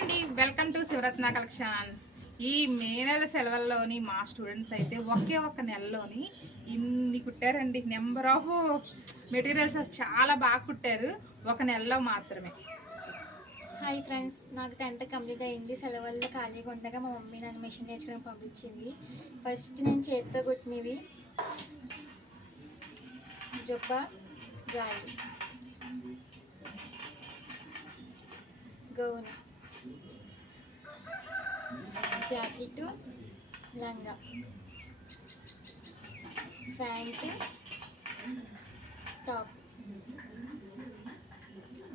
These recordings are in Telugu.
అండి, వెల్కమ్ టు శివరత్న కలెక్షన్స్. ఈ మే నెల సెలవుల్లోని మా స్టూడెంట్స్ అయితే ఒకే ఒక్క నెలలోని ఇన్ని కుట్టారండి. నెంబర్ ఆఫ్ మెటీరియల్స్ చాలా బాగా కుట్టారు ఒక నెలలో మాత్రమే. హాయ్ ఫ్రెండ్స్, నాకు 10th కంప్లీట్ అయింది. సెలవుల్లో ఖాళీగా ఉండగా మా మమ్మీ నన్ను మెషిన్ నేర్చుకుని పంపించింది. ఫస్ట్ నేను చేతితో కుట్టినవి జొబ్బా, డ్రాయి, గౌన్, జాకెట్, లంగా, ప్యాంట్, టాప్,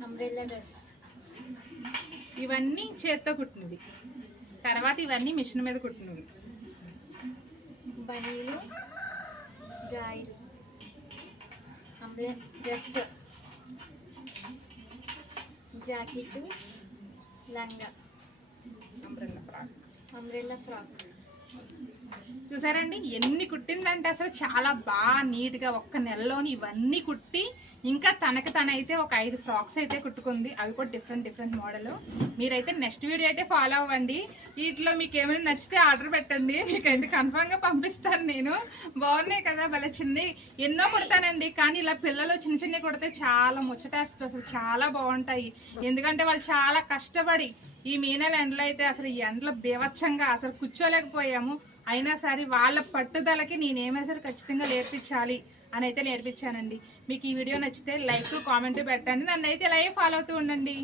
అంబ్రెల్లా డ్రెస్, ఇవన్నీ చేత్తో కుట్టినవి. తర్వాత ఇవన్నీ మిషన్ మీద కుట్టినవి. బనీలు, డ్రాయిలు, డ్రెస్, జాకెట్, లంగా, అంబ్రెల్లా ఫ్రాక్. చూసారండి ఎన్ని కుట్టిందంటే అసలు చాలా బాగా నీట్గా ఒక్క నెలలోని ఇవన్నీ కుట్టి, ఇంకా తనైతే ఒక 5 ఫ్రాక్స్ అయితే కుట్టుకుంది. అవి కూడా డిఫరెంట్ మోడల్. మీరైతే నెక్స్ట్ వీడియో అయితే ఫాలో అవ్వండి. వీటిలో మీకు ఏమైనా నచ్చితే ఆర్డర్ పెట్టండి, మీకైతే కన్ఫామ్గా పంపిస్తాను నేను. బాగున్నాయి కదా, భలే చిన్నవి ఎన్నో కుడతానండి, కానీ ఇలా పిల్లలు చిన్న కుడితే చాలా ముచ్చటేస్తుంది. అసలు చాలా బాగుంటాయి, ఎందుకంటే వాళ్ళు చాలా కష్టపడి ఈ మే నెల ఎండలో అయితే అసలు ఈ ఎండలో బీభత్సంగా అసలు కూర్చోలేకపోయాము. అయినా సరే వాళ్ళ పట్టుదలకి నేనేమైనా సరే ఖచ్చితంగా నేర్పించాలి అని అయితే నేర్పించానండి. మీకు ఈ వీడియో నచ్చితే లైక్ కామెంట్ పెట్టండి, నన్ను అయితే లైవ్ ఫాలో అవుతూ ఉండండి.